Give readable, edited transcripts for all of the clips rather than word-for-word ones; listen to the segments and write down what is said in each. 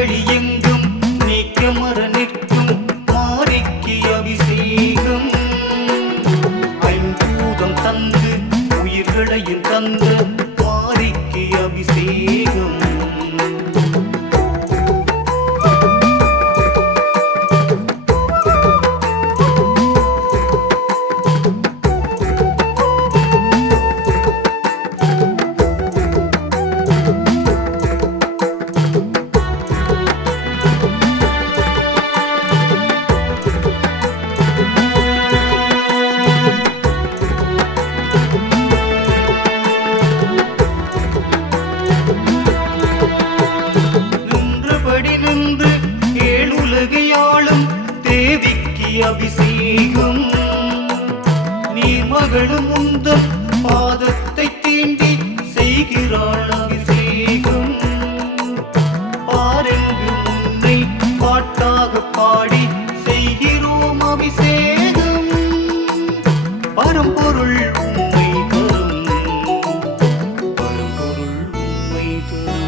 அண்டவெளி எங்கும் நீக்கமர நிற்கும் மாரிக்கு அபிஷேகம் ஐம்பூதம் தந்து உயிர்களையும் தந்த மாரிக்கு அபிஷேகம் அபிஷேகம் நீர்மகளும் உந்தன் பாதத்தை தீண்டி செய்கிறாள் அபிஷேகம் பாரெங்கு முன்னை பாட்டாக பாடி செய்கிறோம் அபிஷேகம் பரம்பொருள் உண்மை தரும் பரம்பொருள் உண்மை தரும்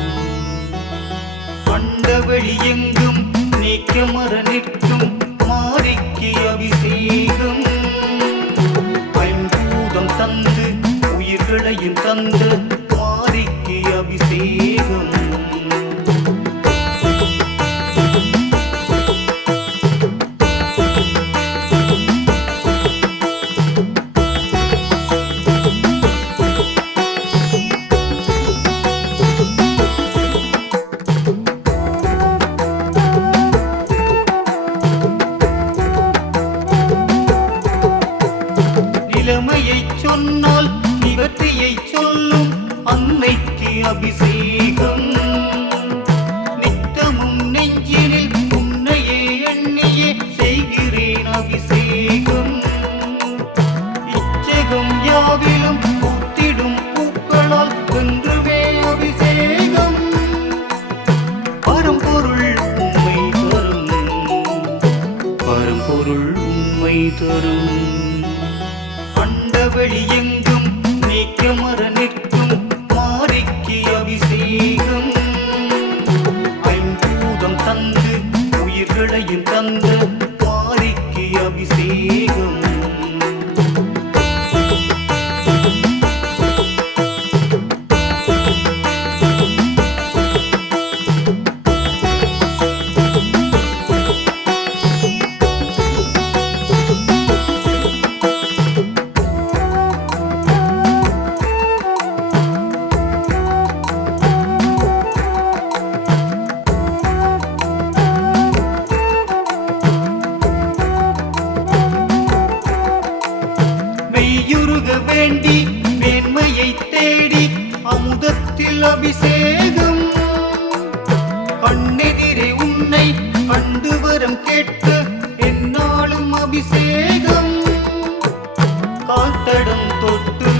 அண்டவெளி எங்கும் நீக்கமர நிற்கும் மாரிக்கு அபிஷேகம் ஐம்பூதம் தந்து உயிர்களையும் தந்த மாரிக்கு அபிஷேகம் நிலைமையை சொன்னால் நிவர்த்தியை சொல்லும் அன்னைக்கு அபிஷேகம் நித்தமும் நெஞ்சினில் உன்னையே எண்ணியே செய்கிறேன் அபிஷேகம் இச்சகம் யாவிலும் பூத்திடும் பூக்களால் வென்றுவே அபிஷேகம் பரம்பொருள் உண்மை தரும் பரம்பொருள் உண்மை தரும் அண்டவெளி எங்கும் நீக்கமர நிற்கும் மாரிக்கு அபிஷேகம் ஐம்பூதம் தந்து உயிர்களையும் தந்த மாரிக்கு அபிஷேகம் வேண்டி மேன்மையை தேடி அமுதத்தில் அபிஷேகம் கண்ணெதிரே உன்னை கண்டு வரம் கேட்டு என்னாலும் அபிஷேகம் கால்தடம் தொட்டு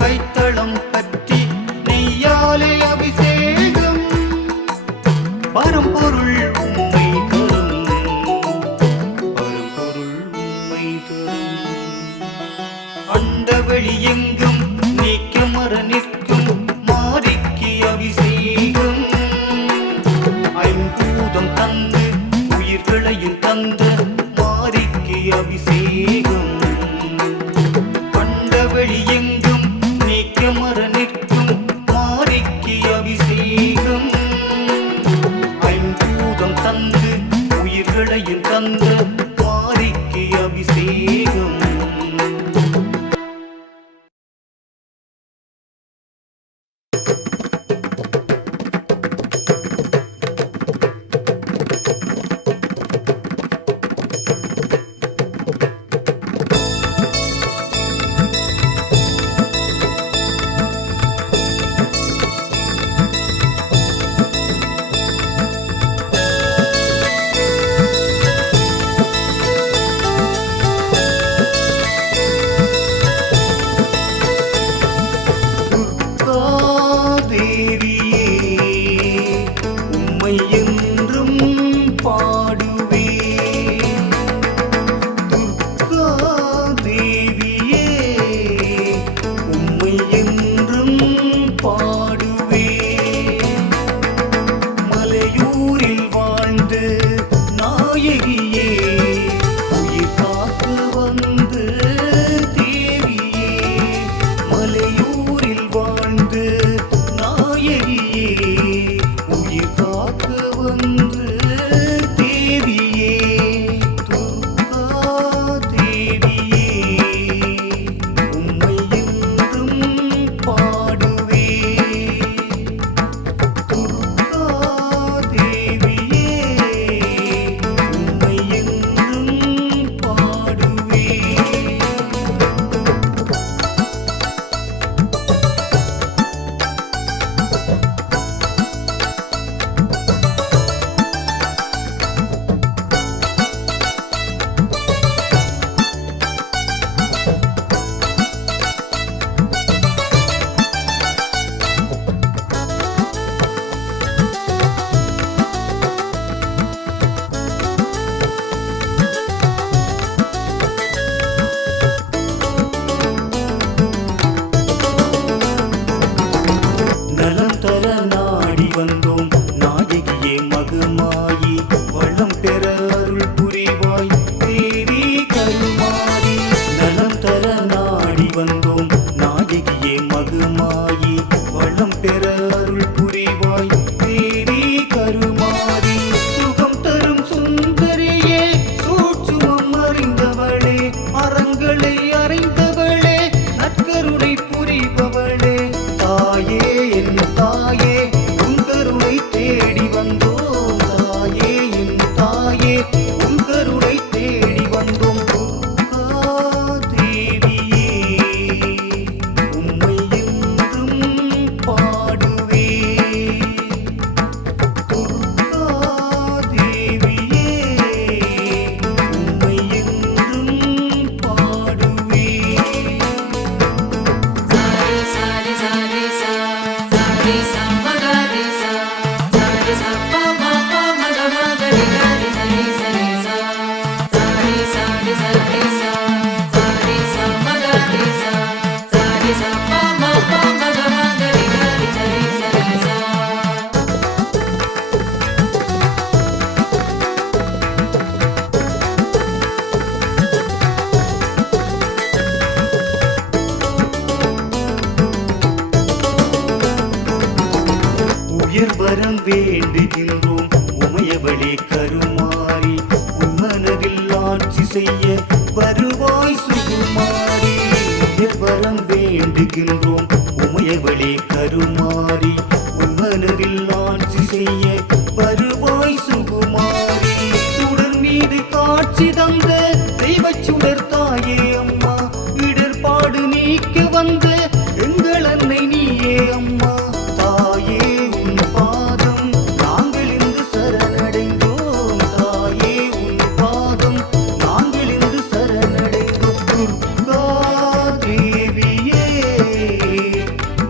கைத்தளம் பற்றி நெய்யாலே அபிஷேகம் பரம்பொருள் உண்மை தரும் பரம்பொருள் உண்மை தரும் அண்டவெளி எங்கும் நீக்கமர நிற்கும் மாரிக்கு அபிஷேகம் ஐம்பூதம் தந்து உயிர்களையும் தந்த மாரிக்கு அபிஷேகம் அண்டவெளி எங்கும் நீக்கமர நிற்கும் மாரிக்கு அபிஷேகம் ஐம்பூதம் தந்து உயிர்களையும் தந்த மாரிக்கு அபிஷேகம் பாடுவே மலையூரில் வேண்டுகின்றோம் உமையவளே கருமாறி உன் மனதில் ஆட்சி செய்ய வருவாய் சுகுமாரி வரம் வேண்டுகின்றோம் உமையவளே கருமாறி உன் மனதில் ஆட்சி செய்ய வருவாய் சுகுமாரி சுடர் மீது காட்சி தந்த தெய்வச் சுடர் தாயே அம்மா இடர்பாடு நீக்க வந்த எங்கள் அன்னை நீயே அம்மா தாயே உன் பாதம் நாங்கள் இன்று சரணடைந்தோம் தாயே உன் பாதம் நாங்கள் இன்று சரணடைந்தோம் துர்கா தேவியே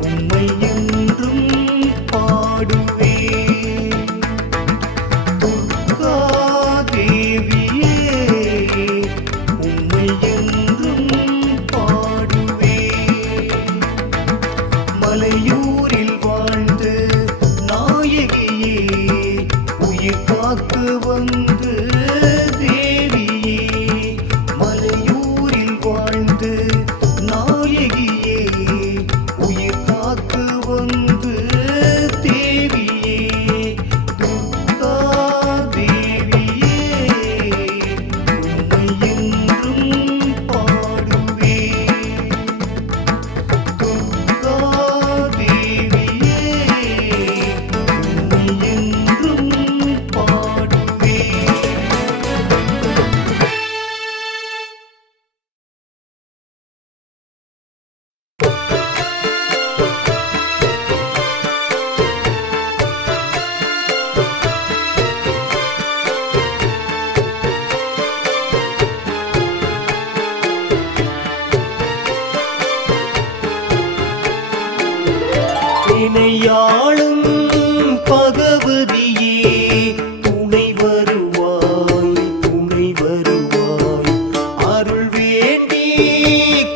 உம்மை என்றும் பாடுவேன் துர்கா தேவியே உம்மை என்றும் பாடுவேன் மலையூரில் வாழ்ந்து நாயகியே உயிர் காக்க வந்து தேவியே மலையூரில் வாழ்ந்து நாயகியே உயிர் காக்க வந்து தேவியே துர்கா தேவியே உம்மை என்றும் பாடுவேன் துர்கா தேவியே உம்மை என்றும் பாடுவேன் இணையாளும் பகவதியே துணை வருவாய் அருள் வேண்டி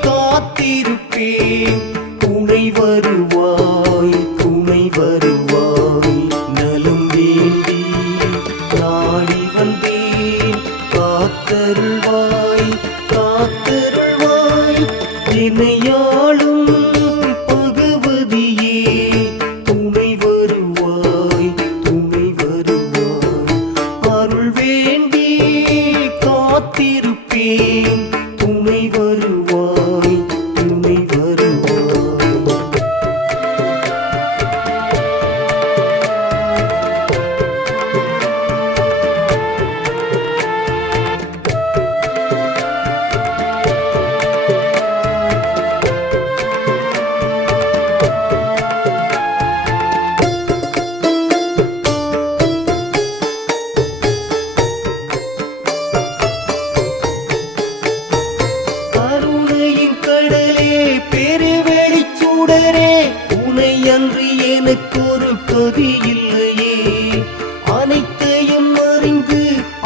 காத்திருப்பேன் துணை வருவாய் நலம் வேண்டி நாடி வந்தேன் காத்தருள்வாய் இணையாளும் பகவதியே துணை வருவாய் அருள் வேண்டி காத்திருப்பேன் துணை வருவாய் கருணையின் கடலே பெருவெளிச் சுடரே உனை அன்றி எனக்கொரு கதி இல்லையே அனைத்தையும் அறிந்து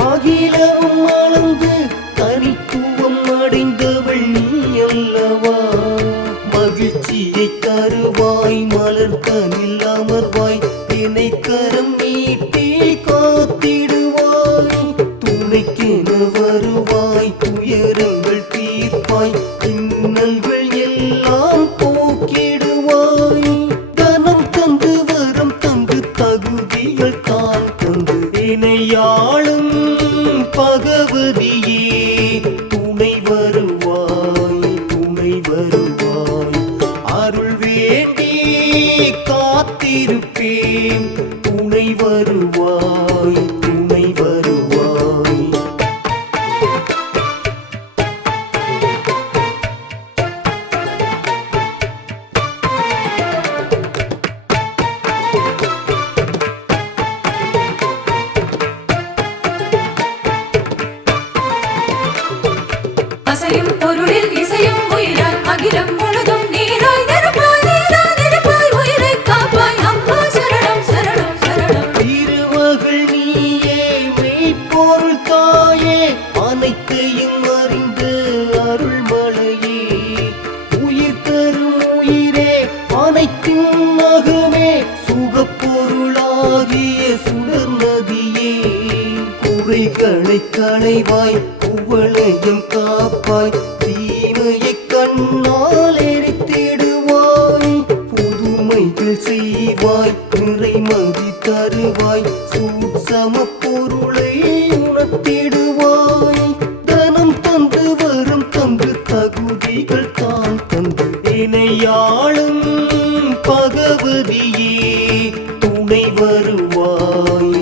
அகிலமும் அளந்து தனித்துவம் அடைந்தவள் நீ அல்லவா மகிழ்ச்சியை தருவாய் மலர்கனில் அமர்வாய் என்னை கரம் நீட்டி காத்திடுவாய் துணைக்கென வருவாய் துயரங்கள் தீர்ப்பாய் இன்னல்கள் எல்லாம் போக்கிடுவாய் தனம் தந்து வரம் தந்து தகுதிகள் தான் தந்து இணையாளும் பகவதியே துணை வருவாய் அருள் வேண்டி காத்திருப்பேன் துணை வருவாய் அசையும் பொருளில் இசையும் உயிராய் அகிலம் முழுதும் நீராய் நெருப்பாய் உயிரை காப்பாய் அம்மா சரணம் திருமகள் நீயே மெய்ப்பொருள் தாயே அனைத்தையும் அறிந்த அருள்மலையே உயிர் தரும் உயிரே அனைத்தின் நகமே சுகப்பொருளாகிய சுடர் நதியே குறைகளை களைவாய் குவளையும் காப்பாய் தீமையை கண்ணால் எரித்திடுவாய் புதுமைகள் செய்வாய் நிறைமதி தருவாய் காப்பாய் சூட்சம பொருளை உணர்த்திடுவாய் தனம் தந்து வரும் தந்து தகுதிகள் தான் தந்து இணையாளும் பகவதியே துணை வருவாய்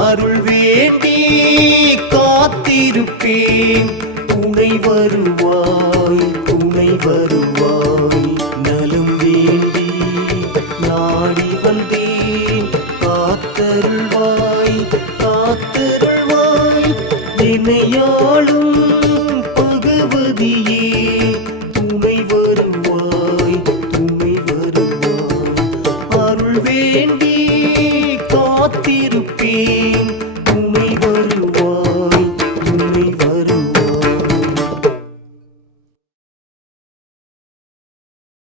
அருள் வேண்டி காத்திருப்பேன் துணை வருவாய் நலம் வேண்டி நாடி வந்தேன் காத்தருள்வாய் இணையாளும்